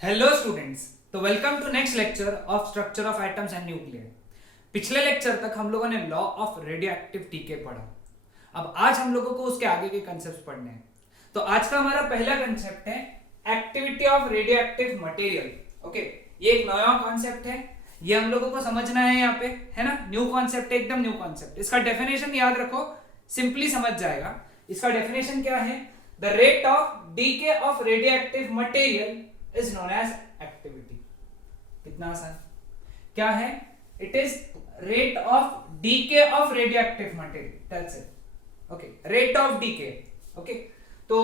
Hello students, तो welcome to next lecture of structure of atoms and nuclear. पिछले lecture तक हम लोगों ने law of radioactive decay पढ़ा। अब आज हम लोगों को उसके आगे के कंसेप्ट पढ़ने हैं। तो आज का हमारा पहला कंसेप्ट है activity of radio active material. Okay, ये एक नया कॉन्सेप्ट है, ये हम लोगों को समझना है यहाँ पे, है ना। न्यू कॉन्सेप्ट है, एकदम न्यू कॉन्सेप्ट। इसका डेफिनेशन याद रखो, सिंपली समझ जाएगा। इसका डेफिनेशन क्या है? The rate of DK of radio active material is known as activity। कितना आसान, क्या है? It is rate of decay of radioactive material, that's it। okay, rate of decay। okay, तो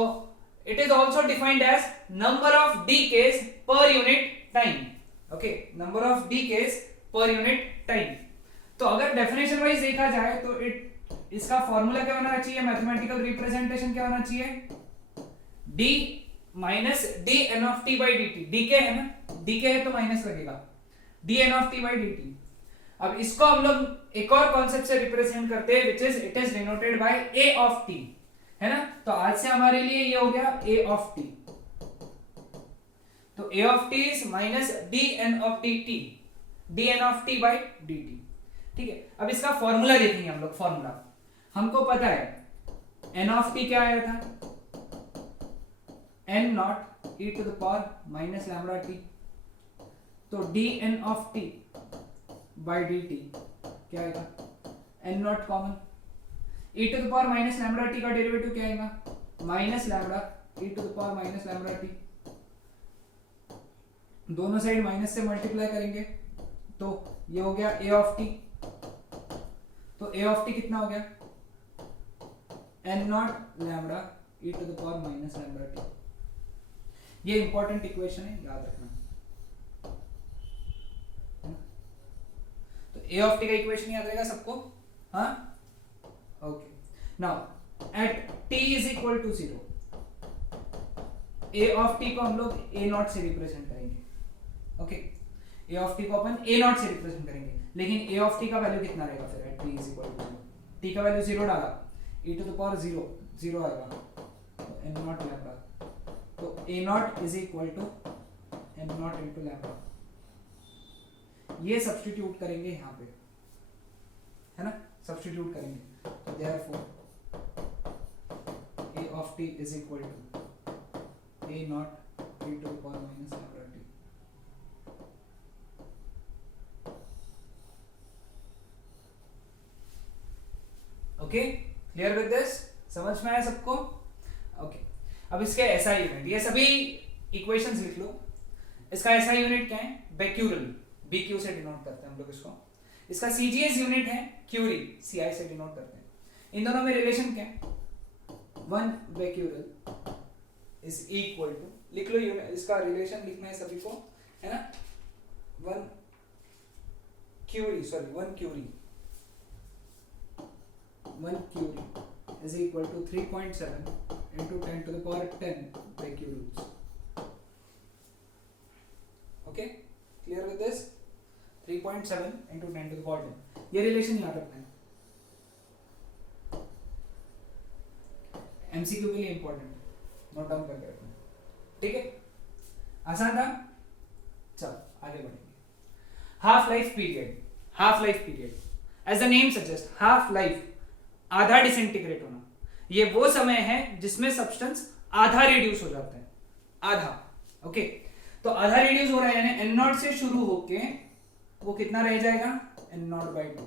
it is also defined as number of decays per unit time। okay, number of decays per unit time। तो अगर definition wise देखा जाए तो इसका formula क्या होना चाहिए? मैथमेटिकल रिप्रेजेंटेशन क्या होना चाहिए? d minus D N of T by D T. Decay है ना, डीके है तो माइनस लगेगा, D N of T by D T. अब इसको हम लोग एक और कॉन्सेप्ट से रिप्रेजेंट करते हैं, which is it is denoted by A of T, है ना। तो आज से हमारे लिए ये हो गया ए ऑफ टी। तो A of T is minus D N of D T, D N of T by D T. ठीक है, अब इसका फॉर्मूला देखेंगे हम लोग। फॉर्मूला हमको पता है, एन ऑफ टी क्या आया था? n not e to the power minus lambda T. तो D N of T by D T क्या आएगा? n not common, e to the power minus lambda T का डेरिवेटिव क्या आएगा? Minus lambda e to the power minus lambda T. दोनों side minus से multiply करेंगे तो ये हो गया a ऑफ टी। तो a ऑफ टी कितना हो गया? n not lambda e to the power minus lambda T. ये इंपॉर्टेंट इक्वेशन है, याद रखना। तो ए ऑफ टी का इक्वेशन याद रहेगा सबको? हाँ, okay. Now at T is equal to 0, A of T को हम लोग ए नॉट से रिप्रेजेंट करेंगे। ओके, ए ऑफ टी को अपन ए नॉट से रिप्रेजेंट करेंगे, लेकिन ए ऑफ टी का वैल्यू कितना रहेगा फिर at T is equal to 0? T का वैल्यू 0 डाला, e टू द पावर 0 0 आएगा, तो n नॉट लैम्बडा। तो a naught is equal to n naught into lambda. ये सब्स्टिट्यूट करेंगे यहाँ पे, है ना, सब्स्टिट्यूट करेंगे। तो therefore a of t is equal to a naught e to the power minus lambda t। Okay, clear with this? समझ में आया सबको? ओके, अब इसके एसआई यूनिट, ये सभी इक्वेशंस लिख लो। इसका एसआई यूनिट क्या है? बेक्यूरल, बीक्यू से डिनोट करते हैं हम लोग इसको। इसका सीजीएस यूनिट है क्यूरी, सीआई से डिनोट करते हैं। इन दोनों में रिलेशन क्या है? 1 बेक्यूरल इज इक्वल टू, लिख लो यूनिट, इसका रिलेशन लिखना है सभी को, है ना। 1 Curie is equal to 3.7 into 10 to the power 10 becquerels। okay, clear with this? 3.7 into 10 to the power 10, ये रिलेशन याद रखना है, एमसीक्यू के लिए इंपॉर्टेंट, नोट डाउन करके रखना। ठीक है, आसान था। चलो आगे बढ़ेंगे। Half life period as the name suggest, half life आधा डिसइंटीग्रेट होना, ये वो समय है जिसमें सब्सटेंस आधा रिड्यूस हो जाता है, आधा। ओके, तो आधा रिड्यूस हो रहा है, यानी एन नॉट से शुरू होके वो कितना रह जाएगा? N naught by 2।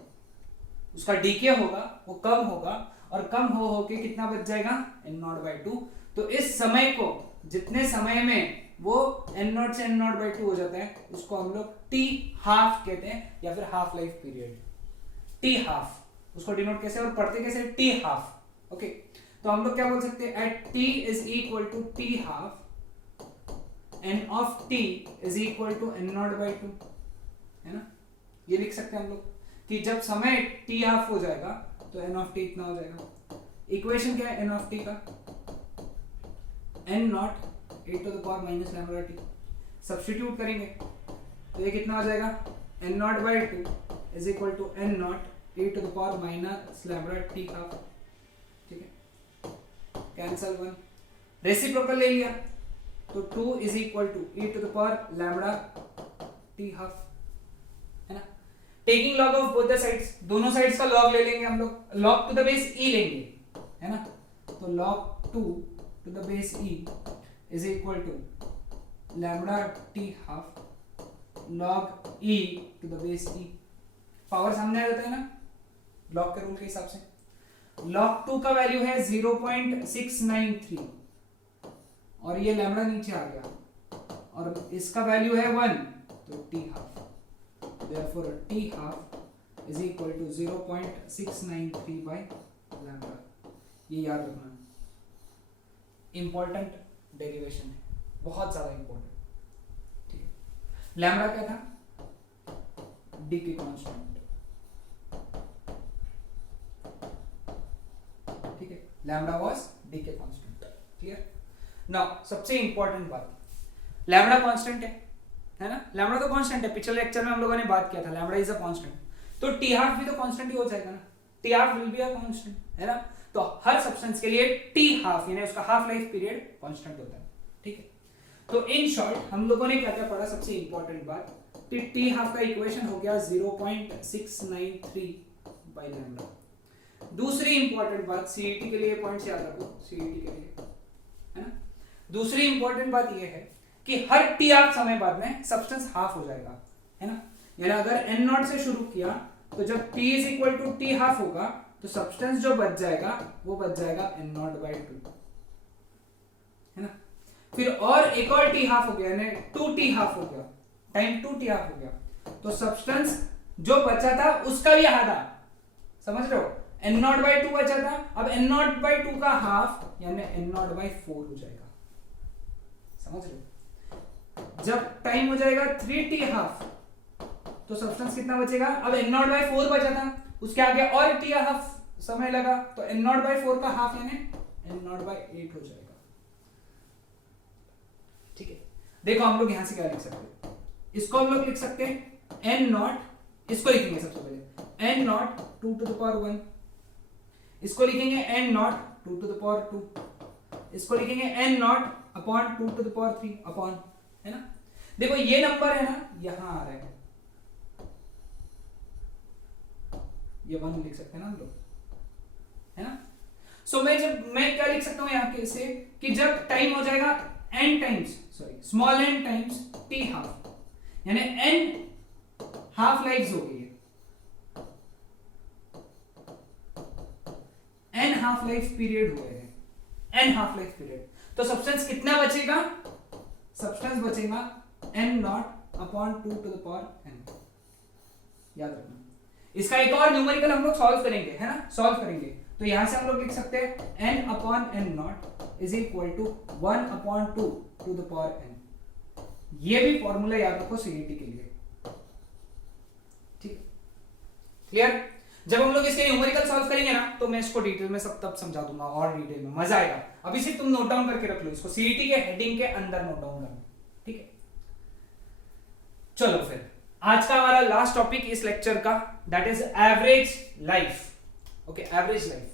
उसका डीके होगा, वो कम होगा, और कम हो के कितना बच जाएगा? N naught by 2। तो इस समय को, जितने समय में वो एन नॉट से एन नॉट बाई 2 हो जाता है, उसको हम लोग टी हाफ कहते हैं, या फिर half life period. T half, उसको डिनोट कैसे और पढ़ते कैसे? T half. ओके, तो हम लोग क्या बोल सकते हैं? At T is equal to T half, N of T is equal to N naught by 2, है ना। ये लिख सकते हैं हम लोग कि जब समय टी हाफ हो जाएगा तो एन ऑफ टी इतना हो जाएगा। इक्वेशन क्या है एन ऑफ टी का? N naught E to the power minus lambda T. Substitute करेंगे तो ये कितना हो जाएगा? N naught by 2 is equal to N naught e to the power minus lambda t half। ठीक है, कैंसल 1, रेसिप्रोकल ले लिया तो 2 is equal to e to the power lambda t half, है ना। Taking log of both the sides, दोनों sides का log ले लेंगे हम लोग, log to the base e लेंगे, है ना। तो log 2 to the base e is equal to lambda t half log e to the base e। Power सामने आ जाता है ना लॉग के रूल के हिसाब से। log 2 का वैल्यू है 0.693 और ये लैम्बडा नीचे आ गया और इसका वैल्यू है 1, तो t half, therefore t half is equal to 0.693 by lambda. ये याद रखना, इंपॉर्टेंट डेरिवेशन है, बहुत ज्यादा इंपॉर्टेंट, ठीक है। लैम्बडा क्या था, डी के कांस्टेंट, ठीक है। लैम्बडा वाज डी के कांस्टेंट, क्लियर। नाउ सबसे इंपॉर्टेंट बात, लैम्बडा कांस्टेंट है ना, लैम्बडा तो कांस्टेंट है, पिछले लेक्चर में हम लोगों ने बात किया था लैम्बडा इज अ कांस्टेंट, तो टी हाफ भी तो कांस्टेंट ही हो जाएगा ना, T half will be a constant, है ना। तो हर सब्सटेंस के लिए टी हाफ यानी उसका हाफ लाइफ पीरियड कांस्टेंट होता है, ठीक है। तो इन शॉर्ट हम लोगों ने क्या क्या पढ़ा, सबसे इंपॉर्टेंट बात कि टी हाफ का इक्वेशन हो गया 0.693 बाय लैम्बडा। दूसरी इंपॉर्टेंट बात, सीईटी के लिए पॉइंट्स याद रखो, सीईटी के लिए, है ना। दूसरी इंपॉर्टेंट बात यह है कि हर टी हाफ समय बाद में सब्सटेंस हाफ हो जाएगा, है ना। यानी अगर n नॉट से शुरू किया तो जब t is equal to T half होगा तो सब्सटेंस जो बच जाएगा वो बच जाएगा n नॉट बाई 2, है ना। फिर और एक और टी हाफ हो गया यानी 2t हाफ हो गया, टाइम 2t हाफ हो गया, तो सब्सटेंस जो बचा था उसका भी आधा, समझ रहे हो, n नॉट बाई 2 बचा था, अब n नॉट बाई 2 का हाफ यानी n नॉट बाई 4 हो जाएगा, समझ रहे हो। जब टाइम हो जाएगा 3t हाफ तो सब्सटेंस कितना बचेगा, अब n नॉट बाई 4 बचा था, उसके आगे और t हाफ समय लगा तो n नॉट बाई 4 का हाफ यानी n नॉट बाई 8 हो जाएगा, ठीक है। देखो हम लोग यहां से क्या लिख सकते हैं, इसको हम लोग लिख सकते हैं n नॉट, इसको लिखेंगे सबसे पहले n naught 2 to the power 1, इसको लिखेंगे n naught 2 to the power 2, इसको लिखेंगे n naught upon 2 to the power 3 upon, है ना। देखो ये नंबर है ना यहां आ रहा है, ये 1 लिख सकते हैं ना हम लोग, है ना। सो मैं क्या लिख सकता हूं यहां के से कि जब टाइम हो जाएगा n times, sorry small n times t half यानी n हाफ लाइफ्स हो गई है, n हाफ लाइफ पीरियड हुए हैं, n हाफ लाइफ पीरियड, तो सब्सटेंस कितना बचेगा, सब्सटेंस बचेगा n naught upon 2 to the power n, याद रखना। इसका एक और न्यूमेरिकल हम लोग सॉल्व करेंगे, है ना, सॉल्व करेंगे, तो यहां से हम लोग लिख सकते हैं n upon n naught is equal to 1 upon 2 to the power n। ये भी फॉर्मूला याद रखो सीईटी के लिए, ठीक है, क्लियर। जब हम लोग इसके न्यूमेरिकल सॉल्व करेंगे ना तो मैं इसको डिटेल में सब तब समझा दूंगा और डिटेल में, मजा आएगा। अभी सिर्फ तुम नोट डाउन करके रख लो इसको, सीईटी के हेडिंग के अंदर नोट डाउन करना, ठीक है। चलो फिर आज का हमारा लास्ट टॉपिक इस लेक्चर का, that is average life. Okay, average life.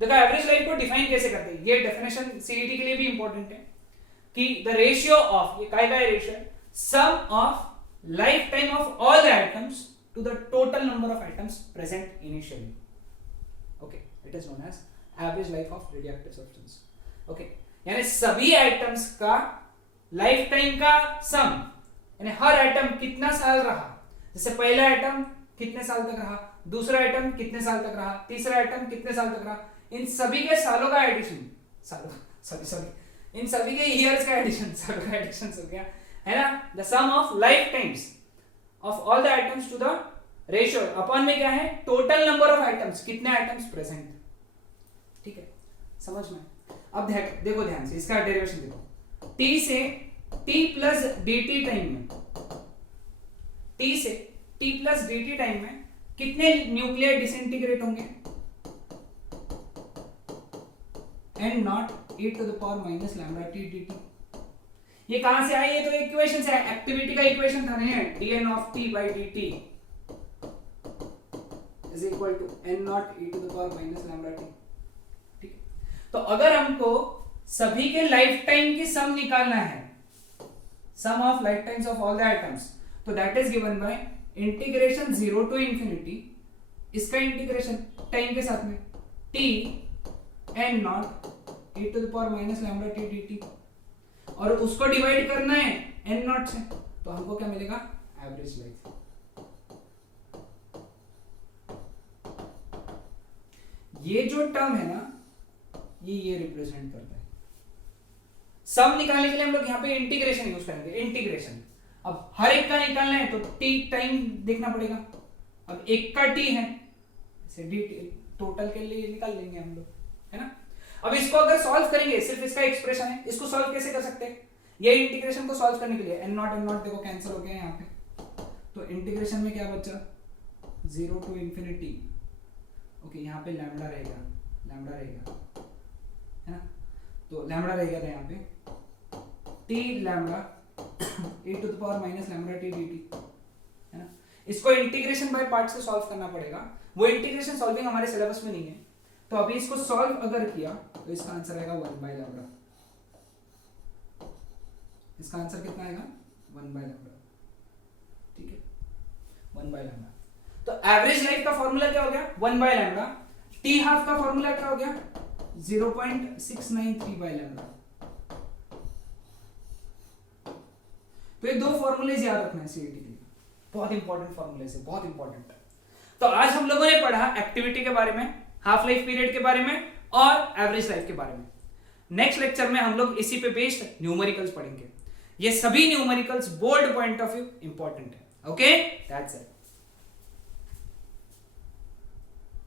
देखो एवरेज लाइफ को डिफाइन कैसे करते हैं, ये डेफिनेशन सीईटी के लिए भी इंपॉर्टेंट है कि द रेशियो ऑफ, ये काय का रेशियो है, sum of life time of all the items to the total number of items present initially. Okay, it is known as average life of radioactive substance. Okay, यानी सभी items का life time का सम, यानी हर item कितना साल रहा, जैसे पहला आइटम कितने साल तक रहा, दूसरा आइटम कितने साल तक रहा, तीसरा आइटम कितने साल तक रहा, इन सभी के सालों का एडिशन, इन सभी के ईयर्स का एडिशन, सालों का एडिशन हो गया, है ना। The sum of life times of all the items to the ratio, upon में क्या है, टोटल नंबर ऑफ आइटम्स, कितने आइटम्स प्रेजेंट, ठीक है, समझ में। अब देखो ध्यान से इसका डेरिवेशन देखो, t से t प्लस dt टाइम में, t से t प्लस dt टाइम में कितने न्यूक्लियर डिसइंटीग्रेट होंगे, n not e to the power minus lambda t dt। ये कहां से आई, ये तो इक्वेशन से, एक्टिविटी का इक्वेशन था ना, dn of t by dt is equal to n not e to the power minus lambda t, ठीक है। तो अगर हमको सभी के लाइफ टाइम की सम निकालना है sum of life times of all the atoms, तो that is given by integration 0 to infinity, इसका इंटीग्रेशन टाइम के साथ में t n not e to the power minus lambda t dt, और उसको डिवाइड करना है n नॉट से, तो हमको क्या मिलेगा, एवरेज लाइफ। ये जो टर्म है ना, ये रिप्रेजेंट करता है। सम निकालने के लिए हम लोग यहाँ पे इंटीग्रेशन यूज करेंगे, इंटीग्रेशन। अब हर एक का निकालना है तो t टाइम देखना पड़ेगा। अब एक का t है, डी टोटल के लिए निकाल लेंगे हम लोग, है ना। अब इसको अगर सॉल्व करेंगे, सिर्फ इसका एक्सप्रेशन है, इसको सॉल्व कैसे कर सकते हैं, ये इंटीग्रेशन को सॉल्व करने के लिए n नॉट देखो कैंसिल हो गया यहाँ पे, तो इंटीग्रेशन में क्या बचा, 0 टू इंफिनिटी, ओके यहाँ पे लैम्डा रहेगा, है ना, तो लैम्डा रहेगा था यहाँ पे t lambda e to the power minus lambda t dt, है ना। इसको इंटीग्रेशन बाय पार्ट से सॉल्व करना पड़ेगा, वो इंटीग्रेशन सॉल्विंग हमारे सिलेबस में नहीं है, तो अभी इसको सॉल्व अगर किया तो इसका आंसर आएगा 1 बाय लैम्डा। इसका आंसर कितना आएगा, 1 बाय लैम्डा, ठीक है, 1 बाय लैम्डा। तो एवरेज लाइफ का फॉर्मूला क्या हो गया, 1 बाय लैम्डा। टी हाफ का फॉर्मूला क्या हो गया, 0.693 बाय लैम्डा। तो ये दो फॉर्मूलेज याद रखना है सीईटी के लिए, बहुत इंपॉर्टेंट फॉर्मूलेज है, बहुत इंपॉर्टेंट। तो आज हम लोगों ने पढ़ा एक्टिविटी के बारे में, हाफ लाइफ पीरियड के बारे में और एवरेज लाइफ के बारे में। नेक्स्ट लेक्चर में हम लोग इसी पे बेस्ड न्यूमेरिकल्स पढ़ेंगे। ये सभी numericals board point of view important है। Okay, that's it.